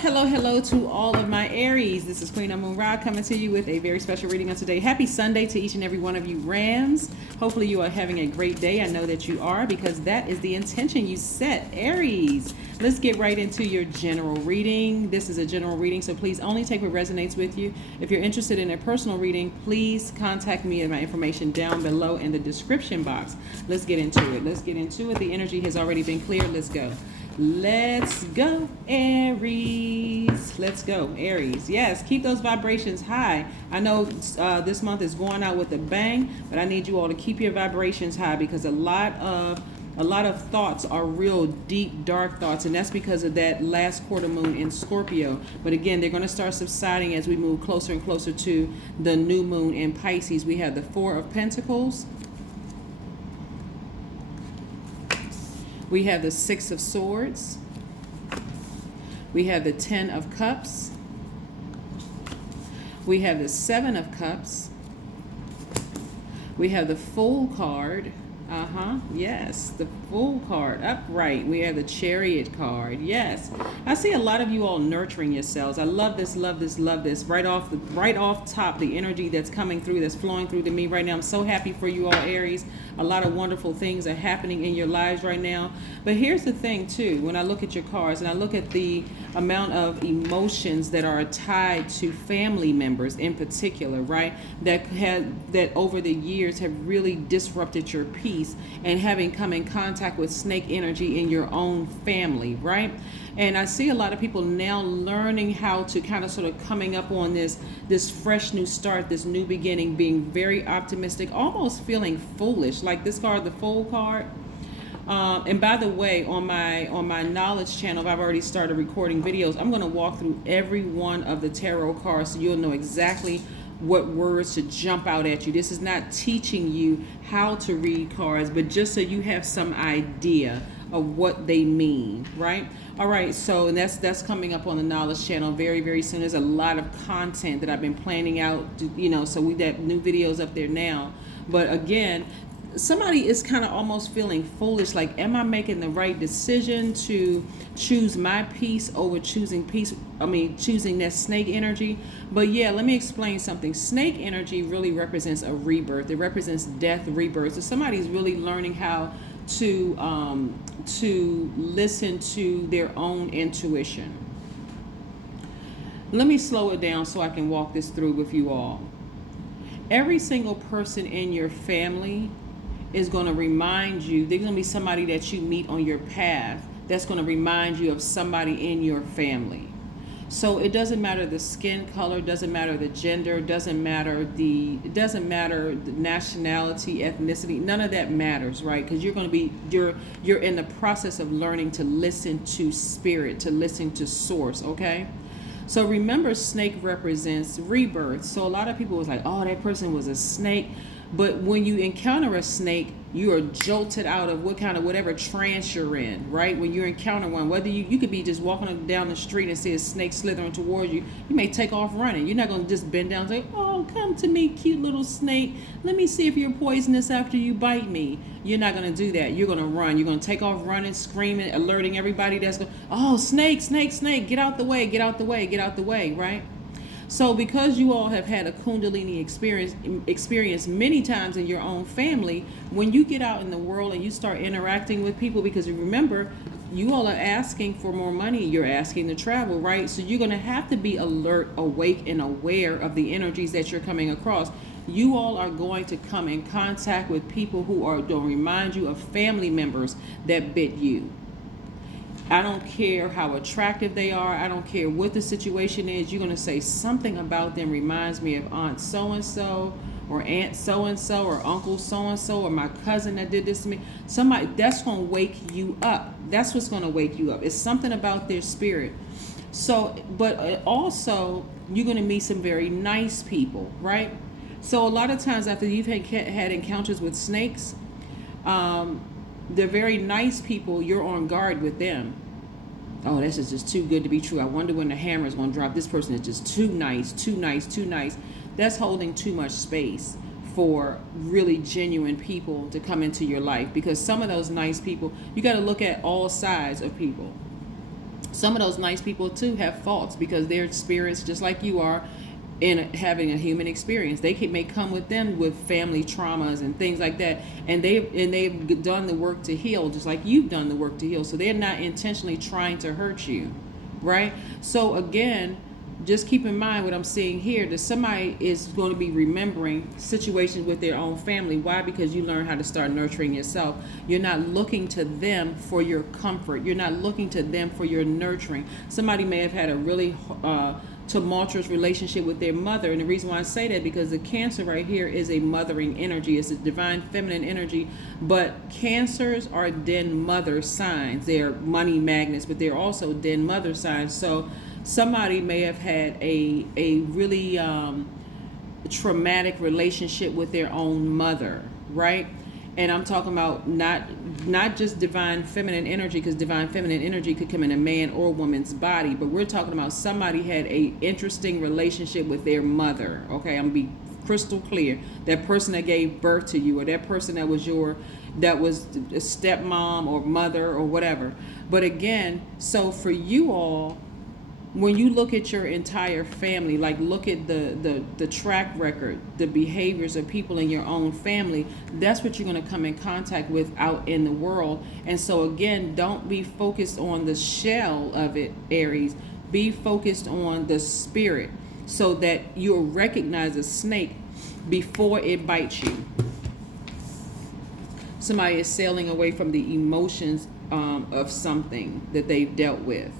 Hello to all of my Aries. This is Queen Amun Ra coming to you with a very special reading on today. Happy Sunday to each and every one of you Rams. Hopefully you are having a great day. I know that you are, because that is the intention you set, Aries. Let's get right into your general reading. This is a general reading, so please only take what resonates with you. If you're interested in a personal reading, please contact me at my information down below in the description box. Let's get into it. The energy has already been cleared. Let's go, Aries. Let's go, Aries. Yes, keep those vibrations high. I know this month is going out with a bang, but I need you all to keep your vibrations high, because a lot of thoughts are real deep, dark thoughts, and that's because of that last quarter moon in Scorpio. But again, they're going to start subsiding as we move closer and closer to the new moon in Pisces. We have the Four of Pentacles. We have the Six of Swords. We have the Ten of Cups. We have the Seven of Cups. We have the Fool card. Yes, the Fool card. Upright. We have the Chariot card. Yes. I see a lot of you all nurturing yourselves. I love this, love this, love this. Right off top, the energy that's coming through, that's flowing through to me right now. I'm so happy for you all, Aries. A lot of wonderful things are happening in your lives right now. But here's the thing too, when I look at your cards and I look at the amount of emotions that are tied to family members in particular, right? That over the years have really disrupted your peace, and having come in contact with snake energy in your own family, right? And I see a lot of people now learning how to kind of sort of coming up on this fresh new start, this new beginning, being very optimistic, almost feeling foolish. Like this card, the Fool card. And by the way, on my knowledge channel, I've already started recording videos. I'm going to walk through every one of the tarot cards so you'll know exactly what words to jump out at you. This is not teaching you how to read cards, but just so you have some idea of what they mean, right? All right, so and that's coming up on the knowledge channel very, very soon. There's a lot of content that I've been planning out, so we got new videos up there now. But again, somebody is kind of almost feeling foolish, like, am I making the right decision to choose my peace over choosing that snake energy? But yeah, let me explain something. Snake energy really represents a rebirth. It represents death, rebirth. So somebody's really learning how to listen to their own intuition. Let me slow it down so I can walk this through with you all. Every single person in your family is going to remind you, there's going to be somebody that you meet on your path that's going to remind you of somebody in your family. So it doesn't matter the skin color, doesn't matter the gender, doesn't matter the nationality, ethnicity, none of that matters, right? Because you're in the process of learning to listen to spirit, to listen to source, okay? So remember, snake represents rebirth. So a lot of people was like, oh, that person was a snake. But when you encounter a snake, you are jolted out of whatever trance you're in, right? When you encounter one, whether you could be just walking down the street and see a snake slithering towards you, you may take off running. You're not going to just bend down and say, oh, come to me, cute little snake. Let me see if you're poisonous after you bite me. You're not going to do that. You're going to run. You're going to take off running, screaming, alerting everybody that's going, oh, snake, snake, snake, get out the way, get out the way, get out the way, right? So because you all have had a Kundalini experience many times in your own family, when you get out in the world and you start interacting with people, because remember, you all are asking for more money, you're asking to travel, right? So you're going to have to be alert, awake, and aware of the energies that you're coming across. You all are going to come in contact with people who are going to remind you of family members that bit you. I don't care how attractive they are. I don't care what the situation is. You're going to say something about them reminds me of Aunt so-and-so or Aunt so-and-so or Uncle so-and-so or my cousin that did this to me. Somebody that's going to wake you up. That's what's going to wake you up. It's something about their spirit. So, but also you're going to meet some very nice people, right? So a lot of times after you've had encounters with snakes, they're very nice people, you're on guard with them. Oh, this is just too good to be true. I wonder when the hammer is going to drop. This person is just too nice, too nice, too nice. That's holding too much space for really genuine people to come into your life, because some of those nice people, you got to look at all sides of people. Some of those nice people too have faults because they're spirits just like you are in having a human experience. May come with them with family traumas and things like that, and they've done the work to heal just like you've done the work to heal. So they're not intentionally trying to hurt you, right? So again, just keep in mind what I'm seeing here, that somebody is going to be remembering situations with their own family. Why? Because you learn how to start nurturing yourself. You're not looking to them for your comfort. You're not looking to them for your nurturing. Somebody may have had a really tumultuous relationship with their mother. And the reason why I say that, because the Cancer right here is a mothering energy. It's a divine feminine energy. But Cancers are den mother signs. They're money magnets, but they're also den mother signs. So somebody may have had a really traumatic relationship with their own mother, right? And I'm talking about not just divine feminine energy, because divine feminine energy could come in a man or a woman's body, but we're talking about somebody had a interesting relationship with their mother. Okay, I'm gonna be crystal clear. That person that gave birth to you, or that person that was a stepmom or mother or whatever. But again, so for you all, when you look at your entire family, like look at the track record, the behaviors of people in your own family, that's what you're going to come in contact with out in the world. And so again, don't be focused on the shell of it, Aries. Be focused on the spirit, so that you'll recognize a snake before it bites you. Somebody is sailing away from the emotions of something that they've dealt with.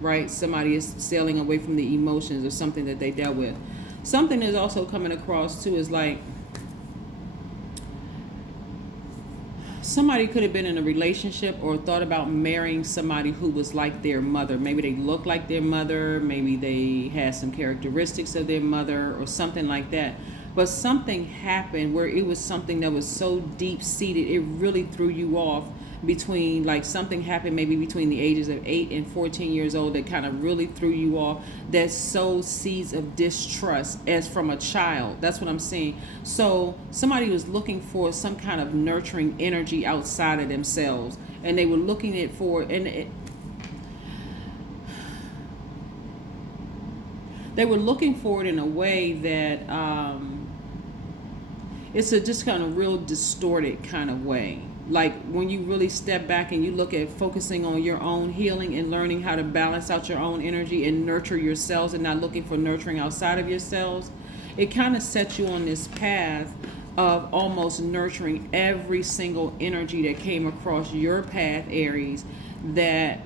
Right? Somebody is sailing away from the emotions of something that they dealt with. Something is also coming across too is like somebody could have been in a relationship or thought about marrying somebody who was like their mother. Maybe they look like their mother. Maybe they had some characteristics of their mother or something like that. But something happened where it was something that was so deep seated, it really threw you off. Between, like, something happened maybe between the ages of 8 and 14 years old that kind of really threw you off, that sowed seeds of distrust as from a child. That's what I'm saying. So somebody was looking for some kind of nurturing energy outside of themselves, and they were looking it for, they were looking for it in a way that it's a just kind of real distorted kind of way. Like when you really step back and you look at focusing on your own healing and learning how to balance out your own energy and nurture yourselves, and not looking for nurturing outside of yourselves, it kind of sets you on this path of almost nurturing every single energy that came across your path, Aries, that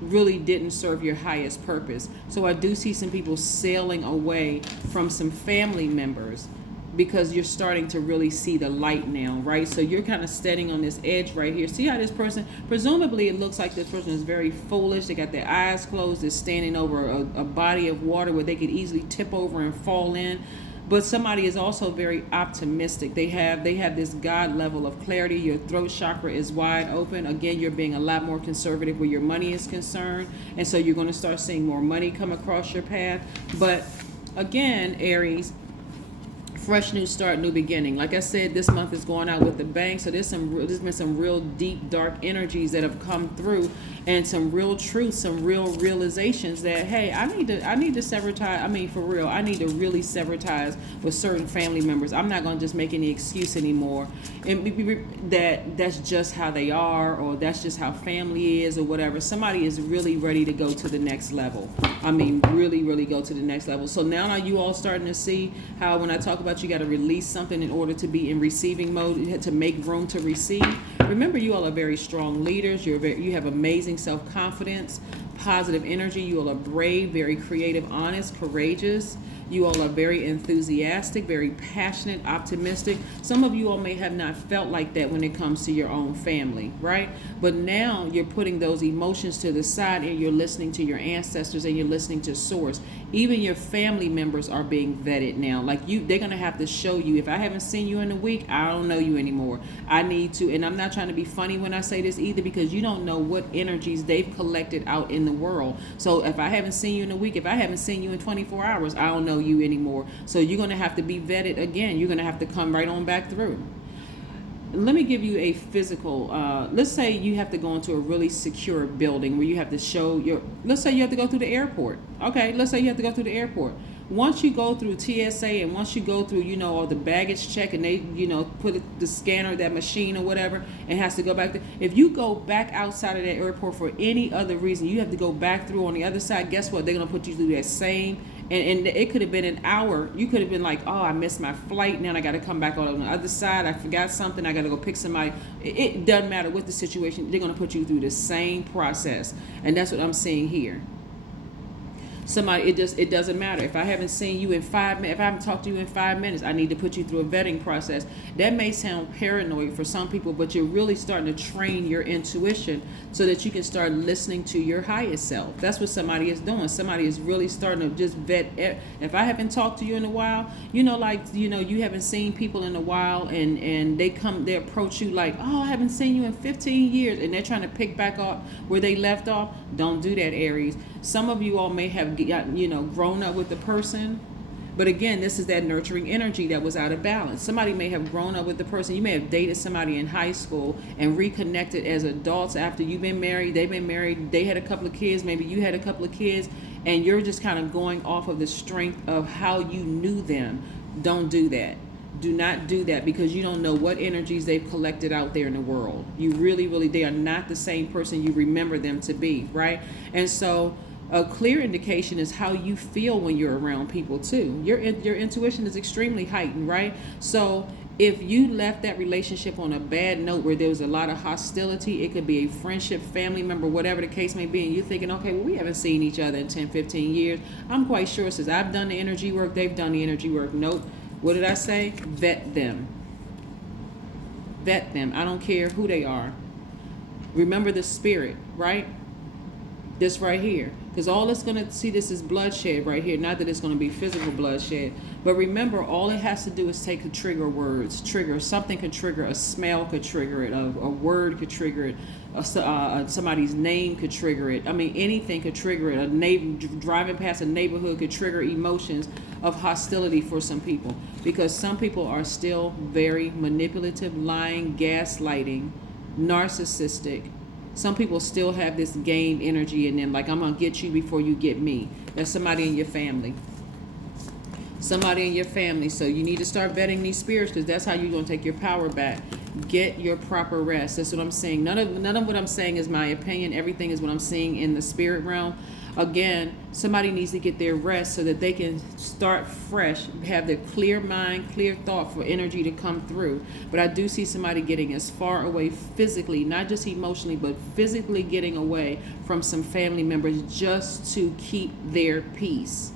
really didn't serve your highest purpose. So I do see some people sailing away from some family members, because you're starting to really see the light now, right? So you're kind of standing on this edge right here. See how this person, presumably it looks like this person is very foolish. They got their eyes closed. They're standing over a body of water where they could easily tip over and fall in. But somebody is also very optimistic. They have this God level of clarity. Your throat chakra is wide open. Again, you're being a lot more conservative where your money is concerned. And so you're going to start seeing more money come across your path. But again, Aries, fresh new start, new beginning. Like I said, this month is going out with the bang. So there's been some real deep, dark energies that have come through, and some real truth, some real realizations that, hey, I need to sever ties. I mean, for real, I need to really sever ties with certain family members. I'm not going to just make any excuse anymore, and that's just how they are, or that's just how family is, or whatever. Somebody is really ready to go to the next level. I mean, really, really go to the next level. So now you all starting to see how when I talk about you got to release something in order to be in receiving mode, you had to make room to receive. Remember, you all are very strong leaders. You have amazing self-confidence, positive energy. You all are brave, very creative, honest, courageous. You all are very enthusiastic, very passionate, optimistic. Some of you all may have not felt like that when it comes to your own family, right? But now you're putting those emotions to the side, and you're listening to your ancestors, and you're listening to source. Even your family members are being vetted now. Like they're going to have to show you, if I haven't seen you in a week, I don't know you anymore. I need to, and I'm not trying to be funny when I say this either, because you don't know what energies they've collected out in the world. So if I haven't seen you in a week, if I haven't seen you in 24 hours, I don't know you anymore. So you're going to have to be vetted again. You're going to have to come right on back through. let me give you a physical, let's say you have to go into a really secure building where you have to show let's say you have to go through the airport. Okay, let's say you have to go through the airport. Once you go through TSA and once you go through, all the baggage check, and they, put the scanner, that machine or whatever, and has to go back there. If you go back outside of that airport for any other reason, you have to go back through on the other side. Guess what? They're going to put you through that same. And it could have been an hour. You could have been like, oh, I missed my flight. Now I got to come back on the other side. I forgot something. I got to go pick somebody. It doesn't matter what the situation. They're going to put you through the same process. And that's what I'm seeing here. Somebody, it doesn't matter. If I haven't seen you in 5 minutes, if I haven't talked to you in 5 minutes, I need to put you through a vetting process. That may sound paranoid for some people, but you're really starting to train your intuition so that you can start listening to your highest self. That's what somebody is doing. Somebody is really starting to just vet. If I haven't talked to you in a while, you haven't seen people in a while, and they approach you like, oh, I haven't seen you in 15 years, and they're trying to pick back up where they left off. Don't do that, Aries. Some of you all may have grown up with the person, but again, this is that nurturing energy that was out of balance. Somebody may have grown up with the person. You may have dated somebody in high school and reconnected as adults after you've been married. They've been married. They had a couple of kids. Maybe you had a couple of kids, and you're just kind of going off of the strength of how you knew them. Don't do that. Do not do that, because you don't know what energies they've collected out there in the world. You really, they are not the same person you remember them to be, right? And so a clear indication is how you feel when you're around people too. Your intuition is extremely heightened, right? So if you left that relationship on a bad note where there was a lot of hostility, it could be a friendship, family member, whatever the case may be, and you're thinking, okay, well, we haven't seen each other in 10, 15 years. I'm quite sure since I've done the energy work, they've done the energy work. Nope. What did I say? Vet them. Vet them. I don't care who they are. Remember the spirit, right? This right here. Because all it's going to see, this is bloodshed right here. Not that it's going to be physical bloodshed. But remember, all it has to do is take the trigger words. Trigger. Something could trigger. A smell could trigger it. A word could trigger it. Somebody's name could trigger it. I mean, anything could trigger it. Driving past a neighborhood could trigger emotions of hostility for some people. Because some people are still very manipulative, lying, gaslighting, narcissistic. Some people still have this game energy in them, like, I'm going to get you before you get me. That's somebody in your family. Somebody in your family. So you need to start vetting these spirits, because that's how you're going to take your power back. Get your proper rest. That's what I'm saying. None of what I'm saying is my opinion. Everything is what I'm seeing in the spirit realm. Again, somebody needs to get their rest so that they can start fresh, have their clear mind, clear thought for energy to come through. But I do see somebody getting as far away physically, not just emotionally, but physically getting away from some family members just to keep their peace.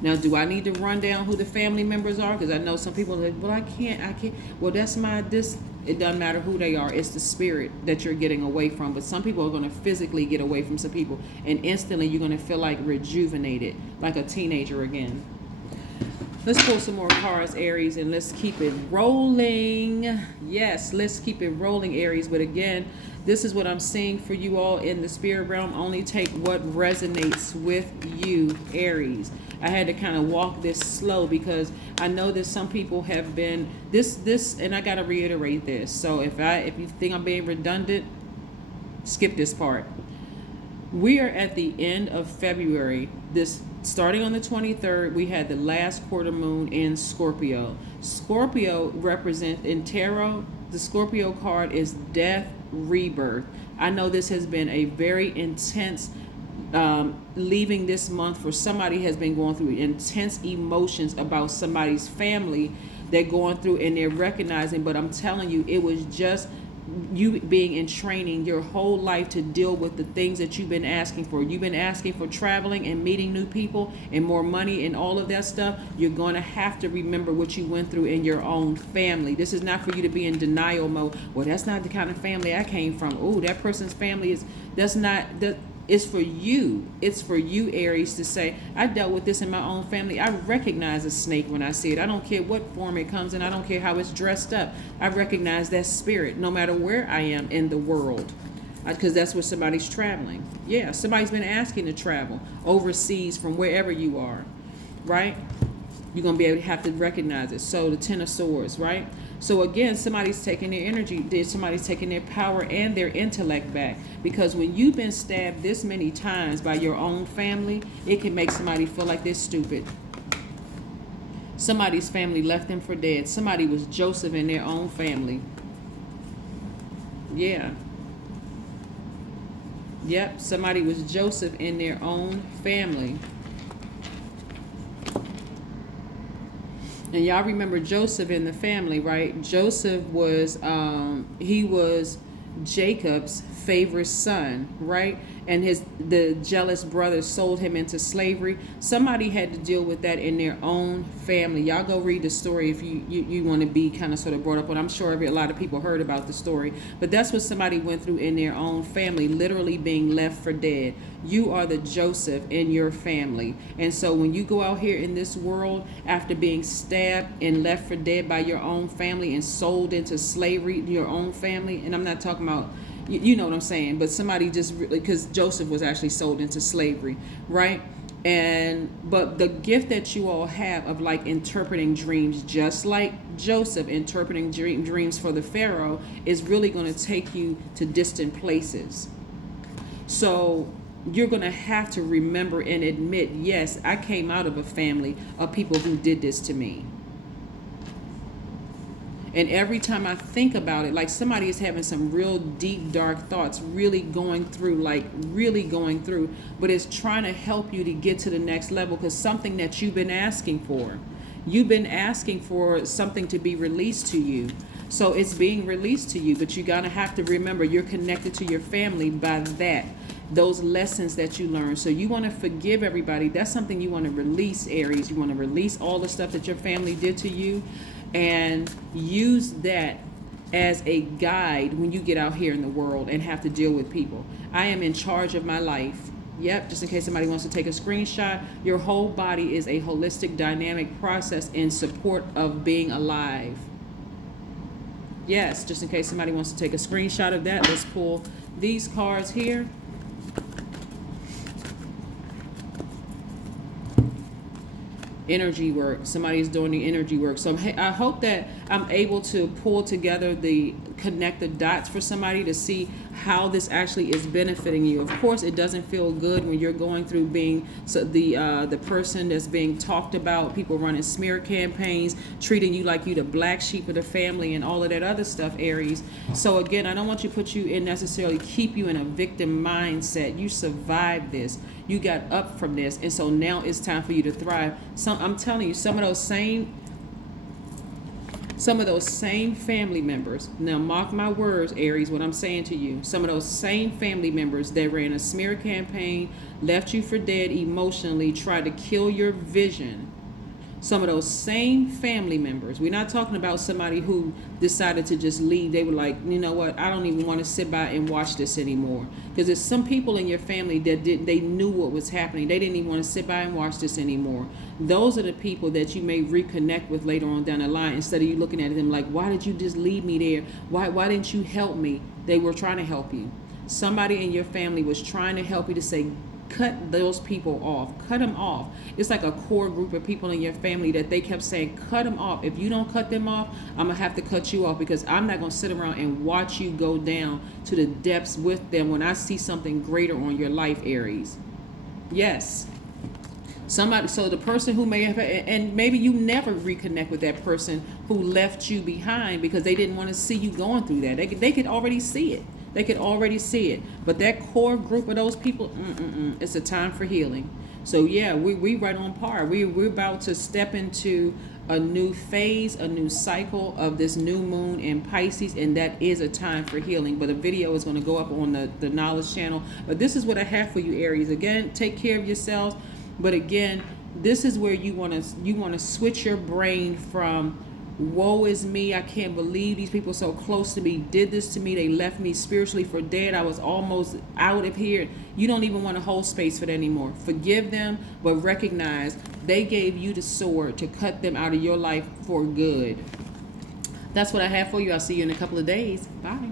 Now, do I need to run down who the family members are? Because I know some people are like, well, I can't. Well, that's this. It doesn't matter who they are. It's the spirit that you're getting away from. But some people are going to physically get away from some people. And instantly you're going to feel like rejuvenated, like a teenager again. Let's pull some more cards, Aries, and let's keep it rolling. Yes, let's keep it rolling, Aries. But again, this is what I'm seeing for you all in the spirit realm. Only take what resonates with you, Aries. I had to kind of walk this slow because I know that some people have been this, and I got to reiterate this. So if you think I'm being redundant, skip this part. We are at the end of February. Starting on the 23rd, we had the last quarter moon in Scorpio. Scorpio represents, in tarot, the Scorpio card is death, rebirth. I know this has been a very intense leaving this month for somebody. Has been going through intense emotions about somebody's family they're going through, and they're recognizing, but I'm telling you, it was just you being in training your whole life to deal with the things that you've been asking for. You've been asking for traveling and meeting new people and more money and all of that stuff. You're going to have to remember what you went through in your own family. This is not for you to be in denial mode. Well, that's not the kind of family I came from. Oh, that person's family it's for you. It's for you, Aries, to say, I dealt with this in my own family. I recognize a snake when I see it. I don't care what form it comes in. I don't care how it's dressed up. I recognize that spirit no matter where I am in the world, because that's where somebody's traveling. Yeah, somebody's been asking to travel overseas from wherever you are, right? You're going to be able to have to recognize it. So the Ten of Swords, right? So again, somebody's taking their energy, somebody's taking their power and their intellect back. Because when you've been stabbed this many times by your own family, it can make somebody feel like they're stupid. Somebody's family left them for dead. Somebody was Joseph in their own family. Yeah. Yep, somebody was Joseph in their own family. And y'all remember Joseph in the family, right? Joseph was, he was Jacob's favorite son, right? And the jealous brothers sold him into slavery. Somebody had to deal with that in their own family. Y'all go read the story if you want to be kind of sort of brought up on. I'm sure a lot of people heard about the story, but that's what somebody went through in their own family, literally being left for dead. You are the Joseph in your family. And so when you go out here in this world after being stabbed and left for dead by your own family and sold into slavery, your own family, and I'm not talking about, you know what I'm saying, but somebody just really, because Joseph was actually sold into slavery, right? But the gift that you all have of like interpreting dreams, just like Joseph interpreting dreams for the Pharaoh, is really going to take you to distant places. So you're going to have to remember and admit, yes, I came out of a family of people who did this to me. And every time I think about it, like somebody is having some real deep, dark thoughts, really going through, but it's trying to help you to get to the next level, because something that you've been asking for. You've been asking for something to be released to you. So it's being released to you, but you're going to have to remember you're connected to your family by that, those lessons that you learned. So you want to forgive everybody. That's something you want to release, Aries. You want to release all the stuff that your family did to you, and use that as a guide when you get out here in the world and have to deal with people. I am in charge of my life. Yep, just in case somebody wants to take a screenshot, your whole body is a holistic, dynamic process in support of being alive. Yes, just in case somebody wants to take a screenshot of that, let's pull these cards here. Energy work. Somebody's doing the energy work. So I hope that I'm able to pull together connect the dots for somebody to see how this actually is benefiting you. Of course, it doesn't feel good when you're going through being the person that's being talked about, people running smear campaigns, treating you like you the black sheep of the family and all of that other stuff, Aries. So again, I don't want to put you in necessarily keep you in a victim mindset. You survived this. You got up from this, and so now it's time for you to thrive. I'm telling you, some of those same family members, now mark my words, Aries, what I'm saying to you, some of those same family members that ran a smear campaign, left you for dead emotionally, tried to kill your vision, some of those same family members, we're not talking about somebody who decided to just leave. They were like, you know what, I don't even want to sit by and watch this anymore. Because there's some people in your family that they knew what was happening. They didn't even want to sit by and watch this anymore. Those are the people that you may reconnect with later on down the line, instead of you looking at them like, why did you just leave me there? Why didn't you help me? They were trying to help you. Somebody in your family was trying to help you to say, cut those people off. Cut them off. It's like a core group of people in your family that they kept saying, cut them off. If you don't cut them off, I'm going to have to cut you off, because I'm not going to sit around and watch you go down to the depths with them when I see something greater on your life, Aries. Yes. Somebody, so the person who may have, and maybe you never reconnect with that person who left you behind because they didn't want to see you going through that. They could already see it. They could already see it. But that core group of those people, it's a time for healing. So yeah, we right on par. We're about to step into a new phase, a new cycle of this new moon in Pisces, and that is a time for healing. But a video is going to go up on the Knowledge channel. But this is what I have for you, Aries. Again, take care of yourselves. But again, this is where you want to switch your brain from woe is me, I can't believe these people so close to me did this to me, they left me spiritually for dead, I was almost out of here. You don't even want to hold space for that anymore. Forgive them, but recognize they gave you the sword to cut them out of your life for good. That's what I have for you. I'll see you in a couple of days. Bye.